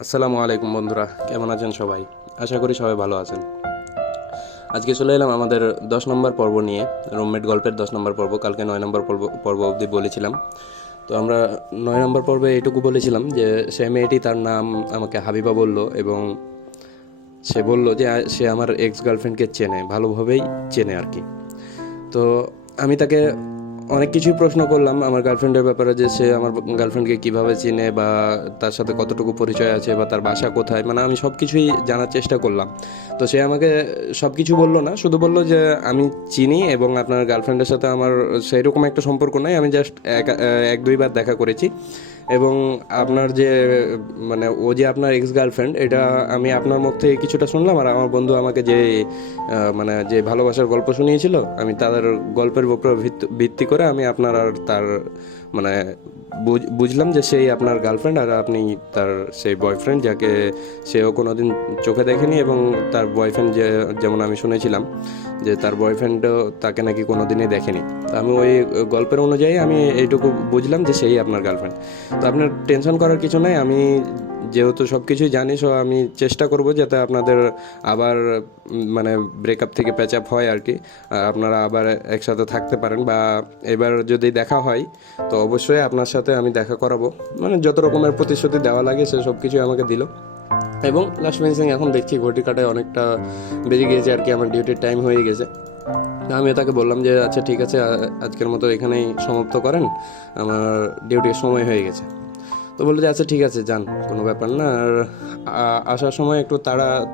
আসসালামু আলাইকুম বন্ধুরা, কেমন আছেন সবাই? আশা করি সবাই ভালো আছেন। আজকে চলে এলাম আমাদের 10 নম্বর পর্ব নিয়ে, রুমমেট গল্পের 10 নম্বর পর্ব। কালকে 9 নম্বর পর্ব অবধি বলেছিলাম। তো আমরা 9 নম্বর পর্বে এইটুকু বলেছিলাম যে সে মেয়েটি, তার নাম আমাকে হাবিবা বলল, এবং সে বলল যে সে আমার এক্স গার্লফ্রেন্ডকে চেনে, ভালোভাবেই চেনে আর কি। তো আমি তাকে অনেক কিছুই প্রশ্ন করলাম আমার গার্লফ্রেন্ডের ব্যাপারে, যে সে আমার গার্লফ্রেন্ডকে কিভাবে চিনে, বা তার সাথে কতটুকু পরিচয় আছে, বা তার বাসা কোথায়, মানে আমি সব কিছুই জানার চেষ্টা করলাম। তো সে আমাকে সব কিছু বললো না, শুধু বললো যে আমি চিনি এবং আপনার গার্লফ্রেন্ডের সাথে আমার সেইরকম একটা সম্পর্ক নাই, আমি জাস্ট এক দুইবার দেখা করেছি। এবং আপনার যে মানে ও যে আপনার এক্স গার্লফ্রেন্ড, এটা আমি আপনার মুখ থেকে কিছুটা শুনলাম, আর আমার বন্ধু আমাকে যে মানে যে ভালোবাসার গল্প শুনিয়েছিল, আমি তাদের গল্পের উপর ভিত্তি করে আমি আপনার আর তার মানে বুঝলাম যে সেই আপনার গার্লফ্রেন্ড, আর আপনি তার সেই বয়ফ্রেন্ড, যাকে সেও কোনোদিন চোখে দেখেনি, এবং তার বয়ফ্রেন্ড যেমন আমি শুনেছিলাম যে তার বয়ফ্রেন্ডও তাকে নাকি কোনোদিনই দেখেনি। তো আমি ওই গল্পের অনুযায়ী আমি এইটুকু বুঝলাম যে সেই আপনার গার্লফ্রেন্ড। তো আপনার টেনশন করার কিছু নাই, আমি যেহেতু সব কিছুই জানি, সো আমি চেষ্টা করব যাতে আপনাদের আবার মানে ব্রেকআপ থেকে প্যাচ আপ হয় আর কি, আপনারা আবার একসাথে থাকতে পারেন, বা এবার যদি দেখা হয় তো অবশ্যই আপনার সাথে আমি দেখা করাবো। মানে যত রকমের প্রতিশ্রুতি দেওয়া লাগে সে সব কিছুই আমাকে দিল। এবং লাস্ট ফিনিশিং এখন দেখছি ঘটি কাটায় অনেকটা বেজে গিয়েছে আর কি, আমার ডিউটির টাইম হয়ে গেছে। আমি তাকে বললাম যে আচ্ছা ঠিক আছে, আজকের মতো এখানেই সমাপ্ত করেন, আমার ডিউটির সময় হয়ে গেছে। তো বললো যে আচ্ছা ঠিক আছে, যান, কোনো ব্যাপার না। আর আসার সময় একটু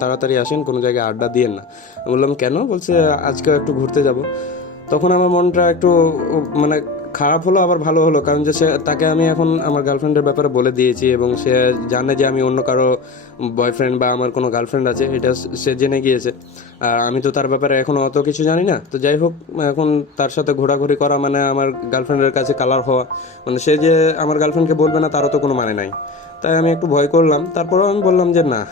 তাড়াতাড়ি আসেন, কোনো জায়গায় আড্ডা দিয়েন না। আমি বললাম কেন? বলছে আজকেও একটু ঘুরতে যাব। তখন আমার মনটা একটু মানে খারাপ হলো, আবার ভালো হলো, কারণ যে তাকে আমি এখন আমার গার্লফ্রেন্ডের ব্যাপারে বলে দিয়েছি, এবং সে জানে যে আমি অন্য কারো বয়ফ্রেন্ড বা আমার কোনো গার্লফ্রেন্ড আছে, এটা সে জেনে গিয়েছে। আর আমি তো তার ব্যাপারে এখনও অত কিছু জানি না। তো যাই হোক, এখন তার সাথে ঘোরাঘুরি করা মানে আমার গার্লফ্রেন্ডের কাছে কালার হওয়া, মানে সে যে আমার গার্লফ্রেন্ডকে বলবে না তারও তো কোনো মানে নাই। তাই আমি একটু ভয় করলাম। তারপরেও আমি বললাম যে না,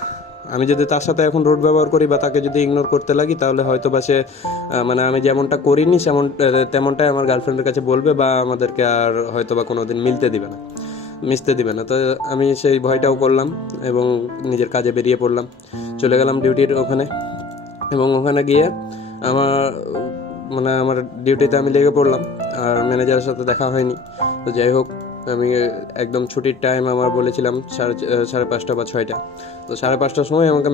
আমি যদি তার সাথে এখন রুট ব্যবহার করি বা তাকে যদি ইগনোর করতে লাগি, তাহলে হয়তো বা সে মানে আমি যেমনটা করিনি তেমনটাই আমার গার্লফ্রেন্ডের কাছে বলবে, বা আমাদেরকে আর হয়তো বা কোনোদিন মিশতে দিবে না। তো আমি সেই ভয়টাও করলাম এবং নিজের কাজে বেরিয়ে পড়লাম, চলে গেলাম ডিউটির ওখানে। এবং ওখানে গিয়ে আমার মানে আমার ডিউটিতে আমি লেগে পড়লাম, আর ম্যানেজারের সাথে দেখা হয়নি। তো যাই হোক, আমি একদম ছুটির টাইম আমার বলেছিলাম সাড়ে পাঁচটা বা ছয়টা। তো 5:30টার সময় আমাকে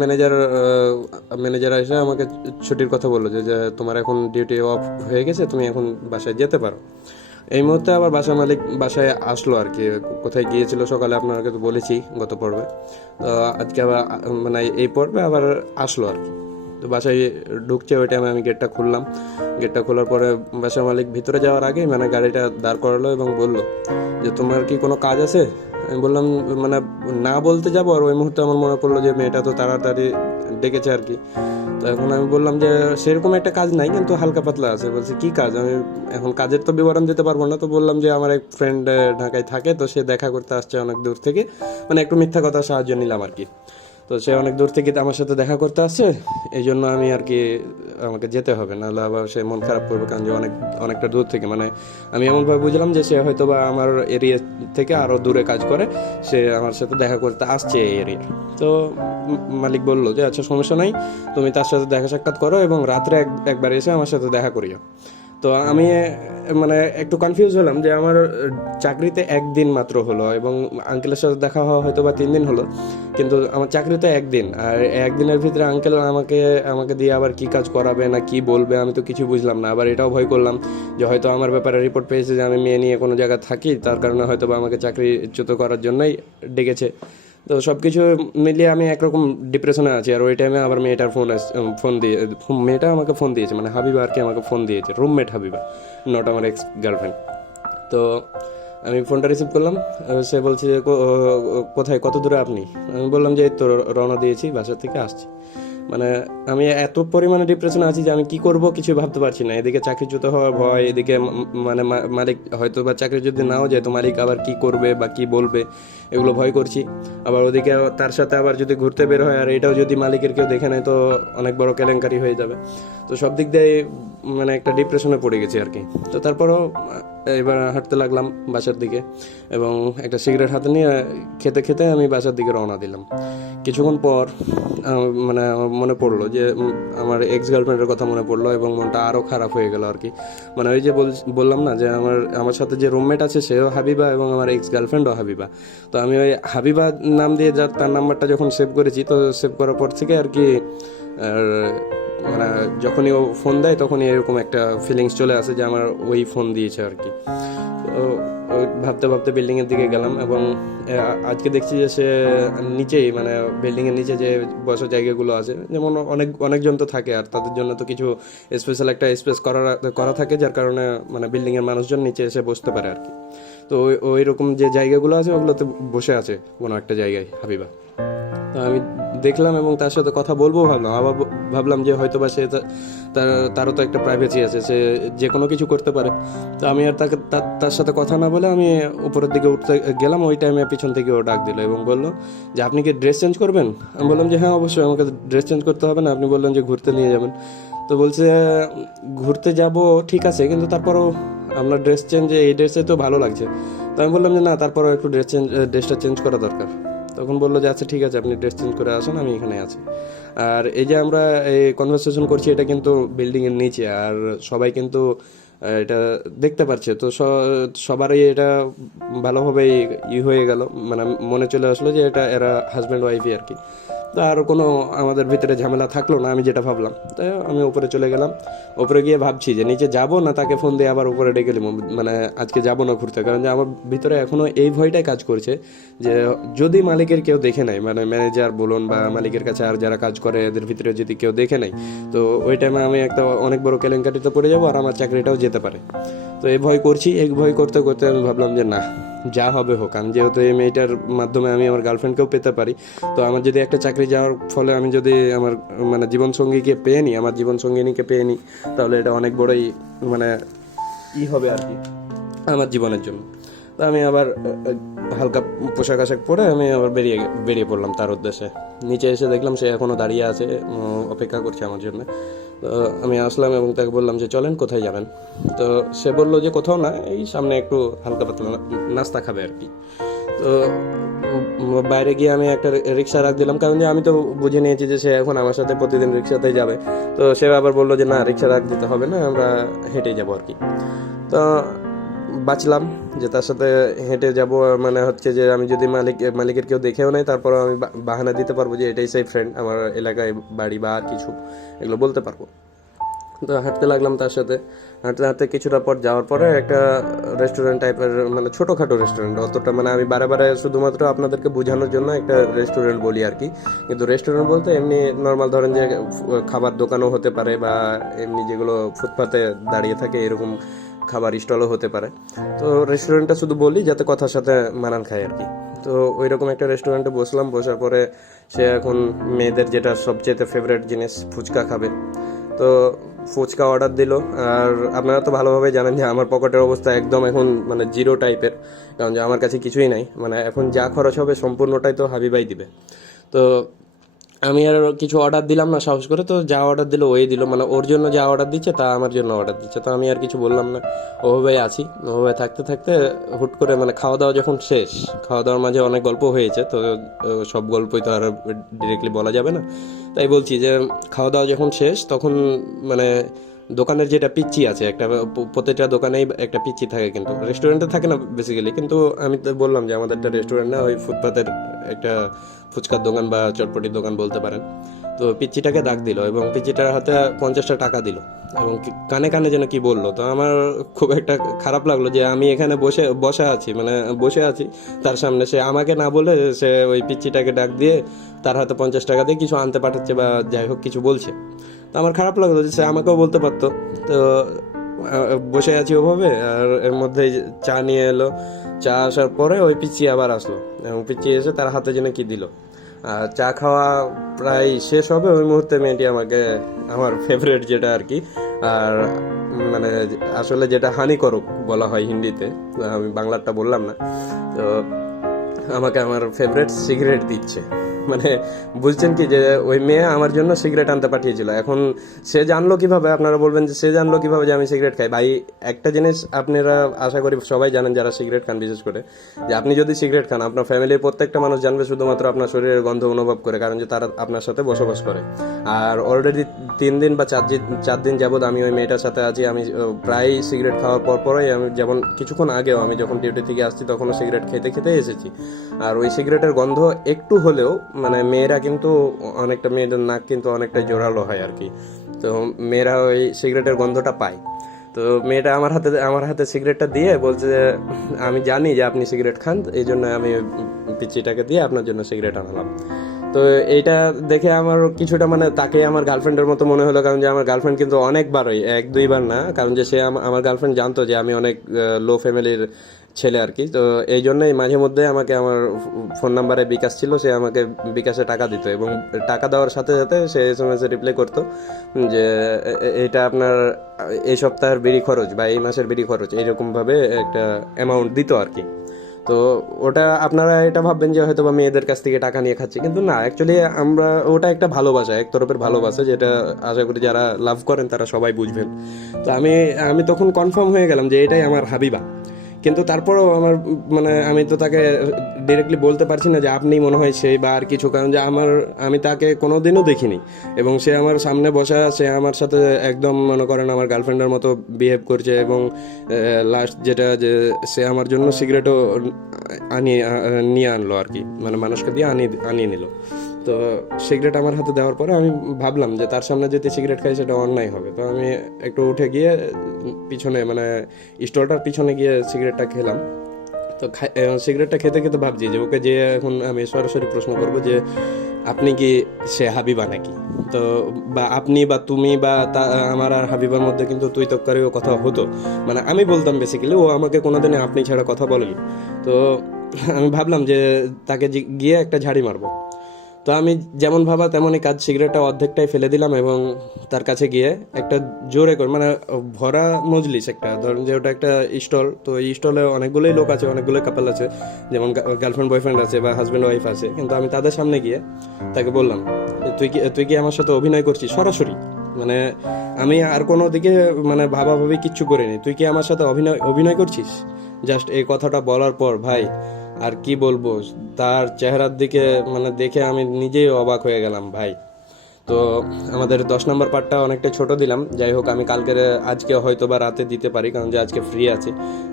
ম্যানেজার এসে আমাকে ছুটির কথা বললো যে যে তোমার এখন ডিউটি অফ হয়ে গেছে, তুমি এখন বাসায় যেতে পারো। এই মুহূর্তে আবার বাসার মালিক বাসায় আসলো আর কি, কোথায় গিয়েছিল সকালে আপনাকে তো বলেছি গত পর্বে। তো আজকে আবার মানে এই পর্বে আবার আসলো আর কি। তো বাসায় ঢুকছে, ওই টাইমে আমি গেটটা খুললাম। গেটটা খোলার পরে বাসার মালিক ভিতরে যাওয়ার আগে মানে গাড়িটা দাঁড় করালো এবং বলল যে তোমার কি কোনো কাজ আছে? আমি বললাম মানে না বলতে যাবো, আর ওই মুহূর্তে আমার মনে পড়লো যে মেয়েটা তো তাড়াতাড়ি ডেকেছে আর কি। তো এখন আমি বললাম যে সেরকম একটা কাজ নাই, কিন্তু হালকা পাতলা আছে। বলছে কি কাজ? আমি এখন কাজের তো বিবরণ দিতে পারবো না। তো বললাম যে আমার এক ফ্রেন্ড ঢাকায় থাকে, তো সে দেখা করতে আসছে অনেক দূর থেকে, মানে একটু মিথ্যা কথা সাহায্য নিলাম আর কি। তো সে অনেক দূর থেকে আমার সাথে দেখা করতে আসছে, এই জন্য আমি আর কি আমাকে যেতে হবে, নাহলে আবার সে মন খারাপ করবে, কারণ যে অনেকটা দূর থেকে, মানে আমি এমনভাবে বুঝলাম যে সে হয়তো বা আমার এরিয়া থেকে আরও দূরে কাজ করে, সে আমার সাথে দেখা করতে আসছে এই এরিয়া। তো মালিক বললো যে আচ্ছা সমস্যা নাই, তুমি তার সাথে দেখা সাক্ষাৎ করো এবং রাত্রে একবার এসে আমার সাথে দেখা করিও। তো আমি মানে একটু কনফিউজ হলাম যে আমার চাকরিতে একদিন মাত্র হলো, এবং আঙ্কেলের সাথে দেখা হওয়া হয়তো বা 3 দিন হলো, কিন্তু আমার চাকরিতে একদিন। আর একদিনের ভিতরে আঙ্কেল আমাকে আমাকে দিয়ে আবার কি কাজ করাবে না কি বলবে, আমি তো কিছু বুঝলাম না। আবার এটাও ভয় করলাম যে হয়তো আমার ব্যাপারে রিপোর্ট পেয়েছে যে আমি মেয়ে নিয়ে কোনো জায়গায় থাকি, তার কারণে হয়তো বা আমাকে চাকরিচ্যুত করার জন্যই ডেকেছে। তো সব কিছু মিলিয়ে আমি একরকম ডিপ্রেশনে আছি। আর ওই টাইমে আবার মেয়েটার মেয়েটা আমাকে ফোন দিয়েছে, মানে হাবিবা আর কি আমাকে ফোন দিয়েছে, রুমমেট হাবিবা, নট আমার এক্স গার্লফ্রেন্ড। তো আমি ফোনটা রিসিভ করলাম। সে বলছে যে কোথায়, কত দূরে আপনি? আমি বললাম যে এই তো রওনা দিয়েছি, বাসা থেকে আসছি। মানে আমি এত পরিমাণে ডিপ্রেশনে আছি যে আমি কি করব কিছু ভাবতে পারছি না। এদিকে চাকরিচ্যুত হওয়ার ভয়, এদিকে মানে মালিক হয়তো বা চাকরি যদি নাও যায় তো মালিক আবার কি করবে বা কি বলবে, এগুলো ভয় করছি। আবার ওদিকে তার সাথে আবার যদি ঘুরতে বের হয় আর এটাও যদি মালিকের কেউ দেখে নেয় তো অনেক বড় কেলেঙ্কারি হয়ে যাবে। তো সব দিক দিয়ে মানে একটা ডিপ্রেশনে পড়ে গেছি আর কি। তো তারপরও এবার হাঁটতে লাগলাম বাসার দিকে, এবং একটা সিগারেট হাতে নিয়ে খেতে খেতে আমি বাসার দিকে রওনা দিলাম। কিছুক্ষণ পর মানে আমার মনে পড়লো যে আমার এক্স গার্লফ্রেন্ডের কথা মনে পড়লো, এবং মনটা আরও খারাপ হয়ে গেল আর কি। মানে ওই যে বললাম না যে আমার সাথে যে রুমমেট আছে সেও হাবিবা, এবং আমার এক্স গার্লফ্রেন্ডও হাবিবা। তো আমি ওই হাবিবা নাম দিয়ে তার নাম্বারটা যখন সেভ করেছি, তো সেভ করার পর থেকে আর কি আর মানে যখনই ও ফোন দেয় তখনই এরকম একটা ফিলিংস চলে আসে যে আমার ওই ফোন দিয়েছে আর কি। তো ওই ভাবতে ভাবতে বিল্ডিংয়ের দিকে গেলাম, এবং আজকে দেখছি যে সে নিচেই, মানে বিল্ডিংয়ের নিচে যে বসার জায়গাগুলো আছে, যেমন অনেকজন তো থাকে, আর তাদের জন্য তো কিছু স্পেশাল একটা স্পেস করা থাকে, যার কারণে মানে বিল্ডিংয়ের মানুষজন নিচে এসে বসতে পারে আর কি। তো ওই রকম যে জায়গাগুলো আছে ওগুলোতে বসে আছে কোনো একটা জায়গায় হাবিবা। তো আমি দেখলাম এবং তার সাথে কথা বলবো ভাবলাম, আবার ভাবলাম যে হয়তো বা সে তারও তো একটা প্রাইভেসি আছে, সে যে কোনো কিছু করতে পারে। তো আমি আর তার সাথে কথা না বলে আমি উপরের দিকে উঠতে গেলাম। ওই টাইমে পিছন থেকে ও ডাক দিল এবং বললো যে আপনি কি ড্রেস চেঞ্জ করবেন? আমি বললাম যে হ্যাঁ অবশ্যই, আমাকে ড্রেস চেঞ্জ করতে হবে না, আপনি বললেন যে ঘুরতে নিয়ে যাবেন। তো বলছে ঘুরতে যাব ঠিক আছে, কিন্তু তারপরও আপনার ড্রেস চেঞ্জ, এই ড্রেসে তো ভালো লাগছে। তো আমি বললাম যে না, তারপরও একটু ড্রেসটা চেঞ্জ করা দরকার। তখন বললো যে আচ্ছা ঠিক আছে, আপনি ড্রেস চেঞ্জ করে আসুন, আমি এখানে আছি। আর এই যে আমরা এই কনভারসেশন করছি, এটা কিন্তু বিল্ডিংয়ের নিচে, আর সবাই কিন্তু এটা দেখতে পাচ্ছে। তো সবারই এটা ভালোভাবেই হয়ে গেল, মানে মনে চলে আসলো যে এরা হাজব্যান্ড ওয়াইফই আর কি। তো আর কোনো আমাদের ভিতরে ঝামেলা থাকলো না, আমি যেটা ভাবলাম। তাই আমি উপরে চলে গেলাম। উপরে গিয়ে ভাবছি যে নিচে যাব না তাকে ফোন দিয়ে আবার উপরে ডেকে নিব, মানে আজকে যাব না ঘুরতে। কারণ যে আমার ভিতরে এখনও এই ভয়টাই কাজ করছে যে যদি মালিকের কেউ দেখে নেয়, মানে ম্যানেজার বলুন বা মালিকের কাছে আর যারা কাজ করে এদের ভিতরে যদি কেউ দেখে নেয়, তো ওই টাইমে আমি একটা অনেক বড় কেলেঙ্কারিতে পড়ে যাবো, আর আমার চাকরিটাও যেতে পারে। তো এই ভয় করছি, এই ভয় করতে করতে আমি ভাবলাম যে না, যা হবে হোক, আমি যেহেতু এই মেয়েটার মাধ্যমে আমি আমার গার্লফ্রেন্ডকেও পেতে পারি, তো আমার যদি একটা চাকরি যাওয়ার ফলে আমি যদি আমার মানে জীবনসঙ্গীকে পেয়ে নিই, আমার জীবনসঙ্গিনীকে পেয়ে নিই, তাহলে এটা অনেক বড়ই মানে হবে আর কি আমার জীবনের জন্য। তো আমি আবার হালকা পোশাক আশাক পরে আমি আবার বেরিয়ে পড়লাম তার উদ্দেশ্যে। নিচে এসে দেখলাম সে এখনও দাঁড়িয়ে আছে, অপেক্ষা করছে আমার জন্য। তো আমি আসলাম এবং তাকে বললাম যে চলেন, কোথায় যাবেন? তো সে বললো যে কোথাও না, এই সামনে একটু হালকা পাতলা নাস্তা খাবে আর কি। তো বাইরে গিয়ে আমি একটা রিক্সা রাখ দিলাম, কারণ যে আমি তো বুঝে নিয়েছি যে সে এখন আমার সাথে প্রতিদিন রিক্সাতেই যাবে। তো সে আবার বললো যে না, রিক্সা রাখ দিতে হবে না, আমরা হেঁটে যাবো আর কি। তো বাঁচলাম যে তার সাথে হেঁটে যাব, মানে হচ্ছে যে আমি যদি মালিকের কেউ দেখেও নেই, তারপরেও আমি বাহানা দিতে পারবো যে এটাই সেই ফ্রেন্ড, আমার এলাকায় বাড়ি বা আর কিছু, এগুলো বলতে পারবো। তো হাঁটতে লাগলাম তার সাথে, হাঁটতে হাঁটতে কিছুটা পর যাওয়ার পরে একটা রেস্টুরেন্ট টাইপের, মানে ছোটোখাটো রেস্টুরেন্ট, অতটা মানে আমি বারে বারে শুধুমাত্র আপনাদেরকে বোঝানোর জন্য একটা রেস্টুরেন্ট বলি আর কি। কিন্তু রেস্টুরেন্ট বলতে এমনি নর্মাল, ধরেন যে খাবার দোকানও হতে পারে, বা এমনি যেগুলো ফুটপাতে দাঁড়িয়ে থাকে এরকম খাবার স্টলও হতে পারে। তো রেস্টুরেন্টটা শুধু বলি যাতে কথার সাথে মানান খায় আর কি। তো ওই রকম একটা রেস্টুরেন্টে বসলাম, বসার পরে সে এখন মেয়েদের যেটা সবচেয়ে ফেভারিট জিনিস, ফুচকা খাবে। তো ফুচকা অর্ডার দিল। আর আপনারা তো ভালোভাবে জানেন যে আমার পকেটের অবস্থা একদম এখন মানে জিরো টাইপের, কারণ যে আমার কাছে কিছুই নাই, মানে এখন যা খরচ হবে সম্পূর্ণটাই তো হাবিবাই দিবে। তো আমি আর কিছু অর্ডার দিলাম না সাহস করে, তো যা অর্ডার দিল ওই দিল, মানে ওর জন্য যা অর্ডার দিচ্ছে তা আমার জন্য অর্ডার দিচ্ছে। তো আমি আর কিছু বললাম না, ওভাবে আছি। ওভাবে থাকতে থাকতে হুট করে মানে খাওয়া দাওয়া যখন শেষ, খাওয়া দাওয়ার মাঝে অনেক গল্প হয়েছে, তো সব গল্পই তো আর ডিরেক্টলি বলা যাবে না, তাই বলছি যে খাওয়া দাওয়া যখন শেষ তখন মানে দোকানের যেটা পিচ্চি আছে, একটা প্রত্যেকটা দোকানেই একটা পিচ্চি থাকে, কিন্তু রেস্টুরেন্টে থাকে না বেসিক্যালি। কিন্তু আমি তো বললাম যে আমাদের একটা রেস্টুরেন্ট না, ওই ফুটপাতের একটা ফুচকার দোকান বা চটপটির দোকান বলতে পারেন। তো পিচ্চিটাকে ডাক দিল এবং পিচ্চিটার হাতে 50টা টাকা দিল, এবং কানে কানে যেন কি বললো। তো আমার খুব একটা খারাপ লাগলো যে আমি এখানে বসে আছি তার সামনে, সে আমাকে না বলে সে ওই পিচ্চিটাকে ডাক দিয়ে তার হাতে 50 টাকা দিয়ে কিছু আনতে পাঠাচ্ছে বা যাই হোক কিছু বলছে। তো আমার খারাপ লাগলো যে সে আমাকেও বলতে পারতো। তো বসে আছি ওভাবে, আর এর মধ্যে চা নিয়ে এলো। চা আসার পরে ওই পিচ্চি আবার আসলো, এবং পিচ্চি এসে তার হাতে যেন কি দিল। আর চা খাওয়া প্রায় শেষ হবে, ওই মুহূর্তে মেয়েটি আমাকে, আমার ফেভারিট যেটা আর কি, আর মানে আসলে যেটা হানিকরক বলা হয় হিন্দিতে, আমি বাংলাটা বললাম না, তো আমাকে আমার ফেভারিট সিগারেট দিচ্ছে। মানে বুঝছেন কি যে ওই মেয়ে আমার জন্য সিগারেট আনতে পাঠিয়েছিল। এখন সে জানলো কিভাবে, আপনারা বলবেন যে সে জানলো কিভাবে যে আমি সিগারেট খাই। ভাই একটা জিনিস আপনারা আশা করি সবাই জানেন যারা সিগারেট খান বিশেষ করে, যে আপনি যদি সিগারেট খান আপনার ফ্যামিলির প্রত্যেকটা মানুষ জানবে শুধুমাত্র আপনার শরীরের গন্ধ অনুভব করে, কারণ যে তারা আপনার সাথে বসবাস করে। আর অলরেডি 3 দিন বা 4 দিন যাবৎ আমি ওই মেয়েটার সাথে আছি। আমি প্রায় সিগারেট খাওয়ার পরই আমি, যেমন কিছুক্ষণ আগেও আমি যখন ডিউটি থেকে আসছি তখনও সিগারেট খেতে খেতে এসেছি। আর ওই সিগারেটের গন্ধ একটু হলেও মানে মেয়েরা কিন্তু অনেকটা, মেয়েদের নাক কিন্তু অনেকটা জোরালো হয় আর কি, তো মেয়েরা ওই সিগারেটের গন্ধটা পায়। তো মেয়েটা আমার হাতে সিগারেটটা দিয়ে বলছে যে আমি জানি যে আপনি সিগারেট খান, এই জন্য আমি পিচ্চিটাকে দিয়ে আপনার জন্য সিগারেট আনলাম। তো এইটা দেখে আমার কিছুটা মানে তাকে আমার গার্লফ্রেন্ডের মতো মনে হলো, কারণ যে আমার গার্লফ্রেন্ড কিন্তু অনেকবারই, 1-2 বার না, কারণ যে সে আমার গার্লফ্রেন্ড জানতো যে আমি অনেক লো ফ্যামিলির ছেলে আর কি। তো এই জন্যই মাঝে মধ্যে আমাকে, আমার ফোন নাম্বারে বিকাশ ছিল, সে আমাকে বিকাশে টাকা দিত এবং টাকা দেওয়ার সাথে সাথে সে SMS এ রিপ্লাই করতো যে এটা আপনার এই সপ্তাহের বিড়ি খরচ বা এই মাসের বিড়ি খরচ, এইরকমভাবে একটা অ্যামাউন্ট দিত আর কি। তো ওটা আপনারা এটা ভাববেন যে হয়তো বা মেয়েদের কাছ থেকে টাকা নিয়ে খাচ্ছি, কিন্তু না, অ্যাকচুয়ালি আমরা ওটা একটা ভালোবাসা, এক তরফের ভালোবাসা, যেটা আশা করি যারা লাভ করেন তারা সবাই বুঝবেন। তো আমি তখন কনফার্ম হয়ে গেলাম যে এটাই আমার হাবিবা। কিন্তু তারপরেও আমার মানে আমি তো তাকে ডিরেক্টলি বলতে পারছি না যে আপনি মনে হয় সেই বা আর কিছু, কারণ যে আমি তাকে কোনোদিনও দেখিনি এবং সে আমার সামনে বসা, সে আমার সাথে একদম মনে করেন আমার গার্লফ্রেন্ডের মতো বিহেভ করছে। এবং লাস্ট যেটা, যে সে আমার জন্য সিগারেটও নিয়ে আনলো আর কি, মানে মানুষকে দিয়ে আনিয়ে নিল। তো সিগারেট আমার হাতে দেওয়ার পরে আমি ভাবলাম যে তার সামনে যদি সিগারেট খাই সেটা অন্যায় হবে। তো আমি একটু উঠে গিয়ে পিছনে, মানে স্টলটার পিছনে গিয়ে সিগারেটটা খেলাম। তো সিগারেটটা খেতে খেতে ভাবছি যে ওকে যে এখন আমি সরাসরি প্রশ্ন করবো যে আপনি কি সে হাবিবা নাকি? তো বা আপনি বা তুমি বা আমার আর হাবিবার মধ্যে কিন্তু তুই তক্কারিও কথা হতো, মানে আমি বলতাম বেসিক্যালি, ও আমাকে কোনোদিনই আপনি ছাড়া কথা বলেনি। তো আমি ভাবলাম যে তাকে গিয়ে একটা ঝাড়ি মারবো। তো আমি যেমন ভাবা তেমনই কাজ, সিগারেটটা অর্ধেকটাই ফেলে দিলাম এবং তার কাছে গিয়ে একটা জোরে করে, মানে ভরা মজলিস একটা, ধরেন যে ওটা একটা স্টল, তো এই স্টলে অনেকগুলোই লোক আছে, অনেকগুলোই কাপল আছে, যেমন গার্লফ্রেন্ড বয়ফ্রেন্ড আছে বা হাজব্যান্ড ওয়াইফ আছে। কিন্তু আমি তাদের সামনে গিয়ে তাকে বললাম, তুই কি আমার সাথে অভিনয় করছিস? সরাসরি, মানে আমি আর কোনো দিকে মানে ভাবাভাবি কিচ্ছু করিনি, তুই কি আমার সাথে অভিনয় করছিস? জাস্ট এই কথাটা বলার পর ভাই আর কি বলবো, তার চেহারার দিকে মানে দেখে আমি নিজেই অবাক হয়ে গেলাম ভাই। তো আমাদের 10 নম্বর পার্টটা অনেকটা ছোট দিলাম, যাই হোক আমি আজকে হয়তো বা রাতে দিতে পারি, কারণ যে আজকে ফ্রি আছি।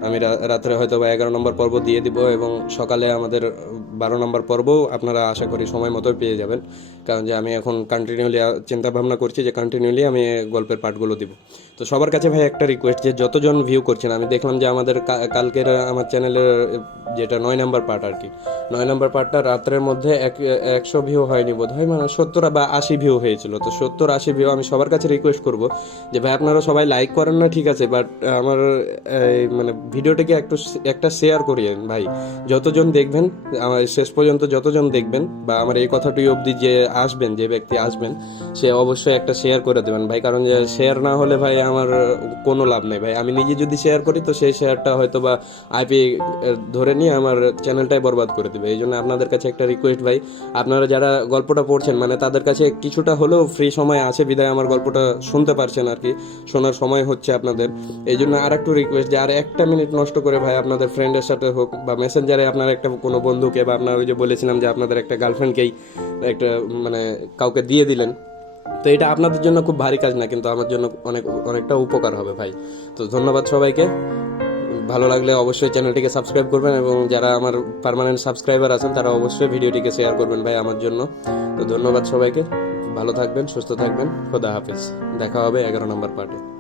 আমি রাত্রে হয়তো বা 11 নম্বর পর্ব দিয়ে দিব এবং সকালে আমাদের 12 নম্বর পর্বও আপনারা আশা করি সময় মতোই পেয়ে যাবেন, কারণ যে আমি এখন কন্টিনিউলি চিন্তা ভাবনা করছি যে কন্টিনিউলি আমি গল্পের পার্টগুলো দিব। তো সবার কাছে ভাই একটা রিকোয়েস্ট, যে যতজন ভিউ করছেন, আমি দেখলাম যে আমাদের কালকের আমার চ্যানেলের যেটা 9 নম্বর পার্ট আর কি, 9 নম্বর পার্টটা রাত্রের মধ্যে 100 ভিউ হয়নি বোধ হয়, মানে 70 বা 80 ভিউ হয়েছিল। তো 70-80 ভিউ, আমি সবার কাছে রিকোয়েস্ট করব যে ভাই আপনারা সবাই লাইক করেন না ঠিক আছে, বাট আমার মানে ভিডিওটাকে একটা শেয়ার করিয়েন ভাই। যতজন দেখবেন, আমার শেষ পর্যন্ত যতজন দেখবেন বা আমার এই কথাটি অবধি যে আসবেন, যে ব্যক্তি আসবেন, সে অবশ্যই একটা শেয়ার করে দেবেন ভাই, কারণ যে শেয়ার না হলে ভাই আমার কোনো লাভ নেই ভাই। আমি নিজে যদি শেয়ার করি তো সেই শেয়ারটা হয়তো বা আইপি ধরে নিয়ে আমার চ্যানেলটাই বরবাদ করে দেবে। এই জন্য আপনাদের কাছে একটা রিকোয়েস্ট ভাই, আপনারা যারা গল্পটা পড়ছেন, মানে তাদের কাছে কিছুটা হলেও ফ্রি সময় আছে বিদায় আমার গল্পটা শুনতে পারছেন আর কি, শোনার সময় হচ্ছে আপনাদের। এই জন্য আর একটু রিকোয়েস্ট যে আর 1টা মিনিট নষ্ট করে ভাই আপনাদের ফ্রেন্ডের সাথে হোক বা মেসেঞ্জারে আপনার একটা কোনো বন্ধুকে, বা আপনার ওই যে বলেছিলাম যে আপনাদের একটা গার্লফ্রেন্ডকেই একটা মানে কাউকে দিয়ে দিলেন, তো এটা আপনাদের জন্য খুব ভারী কাজ না, কিন্তু আমার জন্য অনেকটা উপকার হবে ভাই। তো ধন্যবাদ সবাইকে, ভালো লাগলে অবশ্যই চ্যানেলটিকে সাবস্ক্রাইব করবেন এবং যারা আমার পার্মানেন্ট সাবস্ক্রাইবার আছেন তারা অবশ্যই ভিডিওটিকে শেয়ার করবেন ভাই আমার জন্য। তো ধন্যবাদ সবাইকে, ভালো থাকবেন, সুস্থ থাকবেন, খোদা হাফেজ, দেখা হবে 11 নম্বর পার্টে।